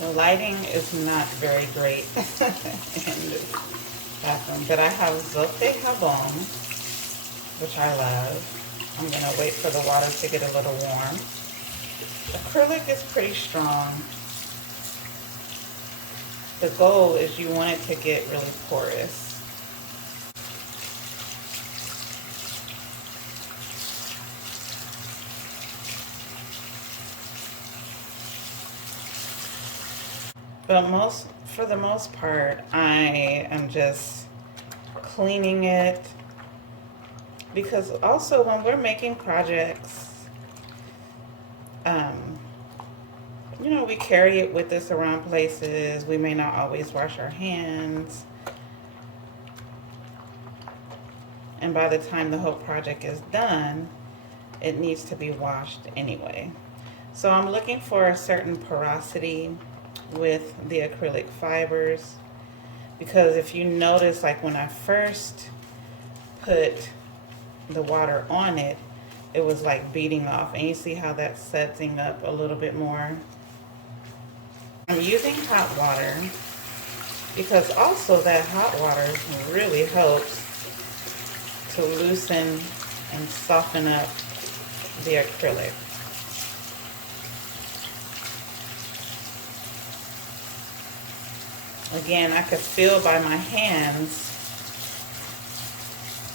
The lighting is not very great in this bathroom, but I have zote jabon, which I love. I'm gonna wait for the water to get a little warm. Acrylic is pretty strong. The goal is you want it to get really porous. But for the most part, I am just cleaning it, because also when we're making projects, you know, we carry it with us around places. We may not always wash our hands. And by the time the whole project is done, it needs to be washed anyway. So I'm looking for a certain porosity with the acrylic fibers, because if you notice, like when I first put the water on it, it was like beating off, and you see how that's setting up a little bit more. I'm using hot water because also that hot water really helps to loosen and soften up the acrylic. Again, I could feel by my hands,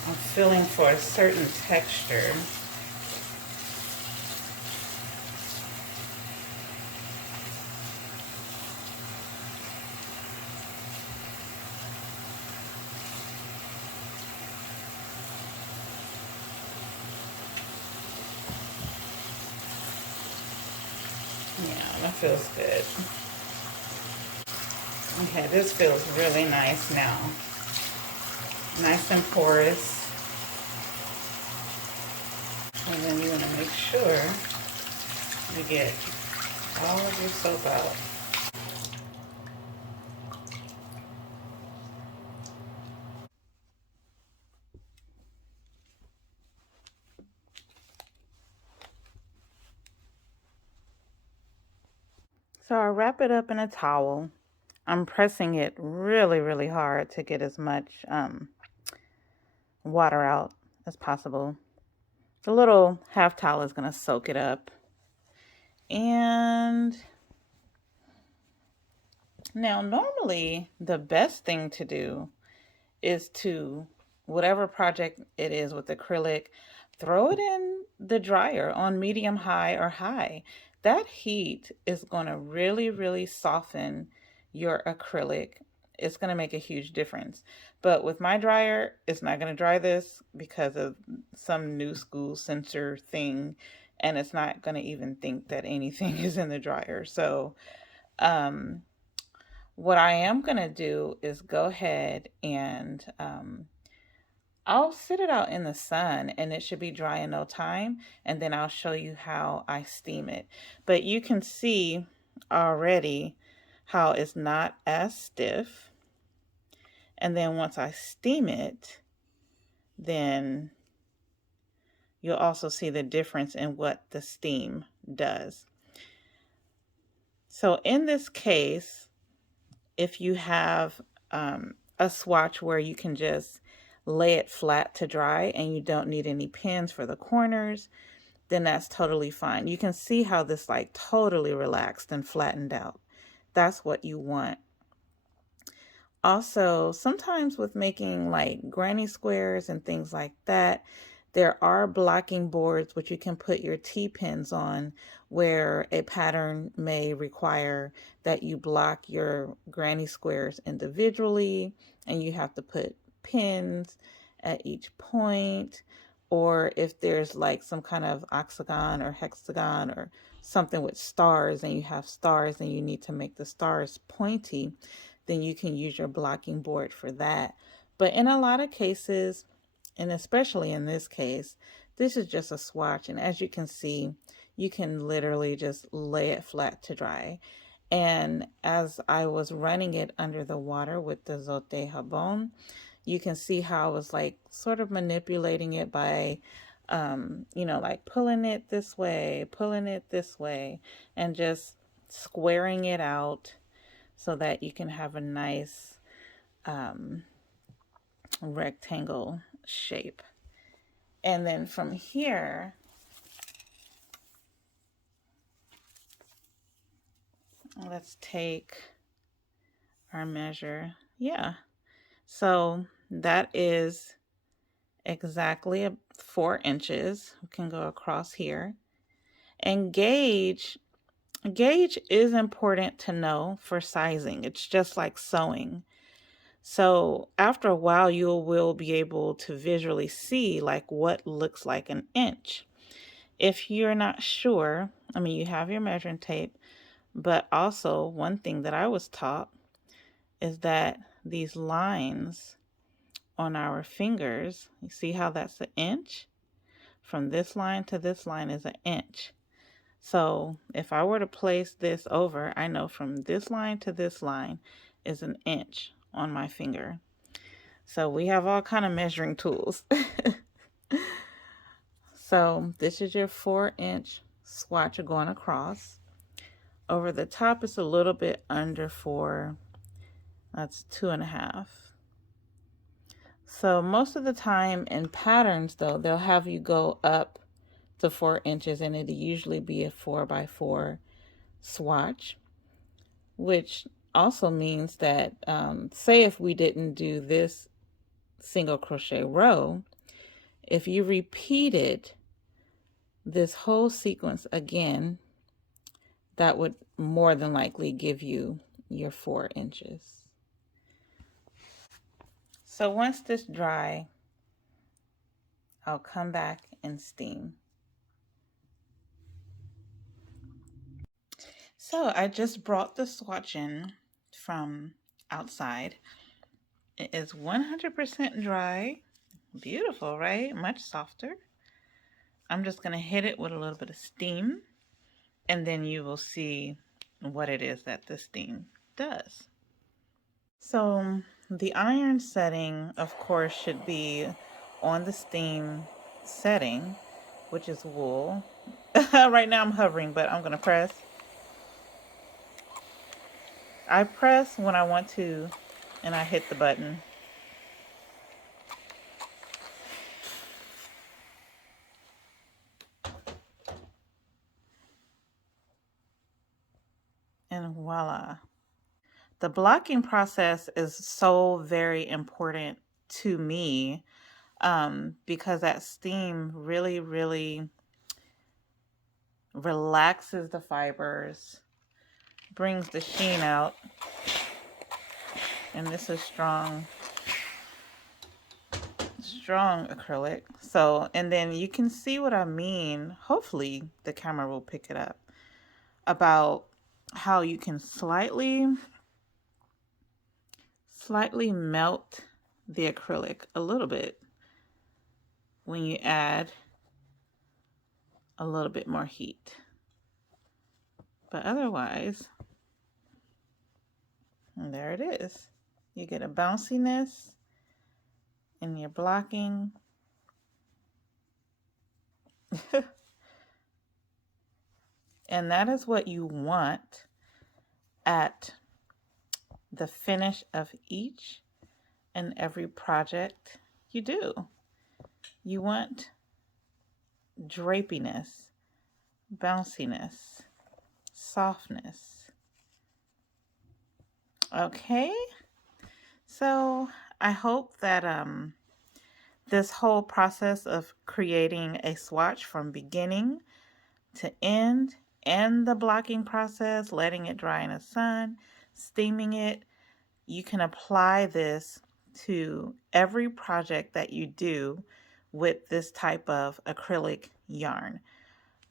I'm feeling for a certain texture. Yeah, that feels good. Okay, this feels really nice now. Nice and porous. And then you want to make sure you get all of your soap out. So I wrap it up in a towel. I'm pressing it really, really hard to get as much water out as possible. The little half towel is going to soak it up. And now normally the best thing to do is to, whatever project it is with acrylic, throw it in the dryer on medium high or high. That heat is going to really, really soften your acrylic. It's going to make a huge difference. But with my dryer, it's not going to dry this because of some new school sensor thing. And it's not going to even think that anything is in the dryer. So what I am going to do is go ahead and I'll sit it out in the sun, and it should be dry in no time, and then I'll show you how I steam it. But you can see already how it's not as stiff. And then once I steam it, then you'll also see the difference in what the steam does. So in this case, if you have a swatch where you can just lay it flat to dry and you don't need any pins for the corners, then that's totally fine. You can see how this like totally relaxed and flattened out. That's what you want. Also, sometimes with making like granny squares and things like that, there are blocking boards which you can put your T-pins on, where a pattern may require that you block your granny squares individually and you have to put pins at each point. Or if there's like some kind of octagon or hexagon or something with stars, and you have stars and you need to make the stars pointy, then you can use your blocking board for that. But in a lot of cases, and especially in this case, this is just a swatch. And as you can see, you can literally just lay it flat to dry. And as I was running it under the water with the zote jabon, you can see how I was like sort of manipulating it by, you know, like pulling it this way, and just squaring it out so that you can have a nice rectangle shape. And then from here, let's take our measure. Yeah, so that is exactly 4 inches. We can go across here. And gauge is important to know for sizing. It's just like sewing. So after a while, you will be able to visually see like what looks like an inch. If you're not sure, I mean, you have your measuring tape, but also one thing that I was taught is that these lines on our fingers, you see how that's an inch? From this line to this line is an inch. So if I were to place this over, I know from this line to this line is an inch on my finger. So we have all kind of measuring tools. So this is your 4-inch swatch going across. Over the top is a little bit under 4. That's 2.5. So most of the time in patterns though, they'll have you go up to 4 inches, and it'll usually be a 4x4 swatch, which also means that say if we didn't do this single crochet row, if you repeated this whole sequence again, that would more than likely give you your 4 inches. So once this dry, I'll come back and steam. So I just brought the swatch in from outside. It is 100% dry. Beautiful, right? Much softer. I'm just going to hit it with a little bit of steam, and then you will see what it is that the steam does. So the iron setting, of course, should be on the steam setting, which is wool. Right now I'm hovering, but I'm going to press. I press when I want to, and I hit the button. And voila. The blocking process is so very important to me because that steam really, really relaxes the fibers, brings the sheen out. And this is strong acrylic. So, and then you can see what I mean. Hopefully the camera will pick it up, about how you can slightly melt the acrylic a little bit when you add a little bit more heat. But otherwise, there it is. You get a bounciness in your blocking. And that is what you want at the finish of each and every project you do. You want drapiness, bounciness, softness. Okay, so I hope that this whole process of creating a swatch from beginning to end, and the blocking process, letting it dry in the sun, steaming it, you can apply this to every project that you do with this type of acrylic yarn.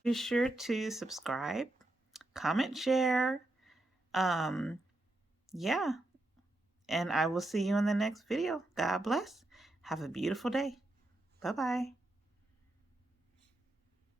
Be sure to subscribe, comment, share. Yeah, and I will see you in the next video. God bless. Have a beautiful day. Bye-bye.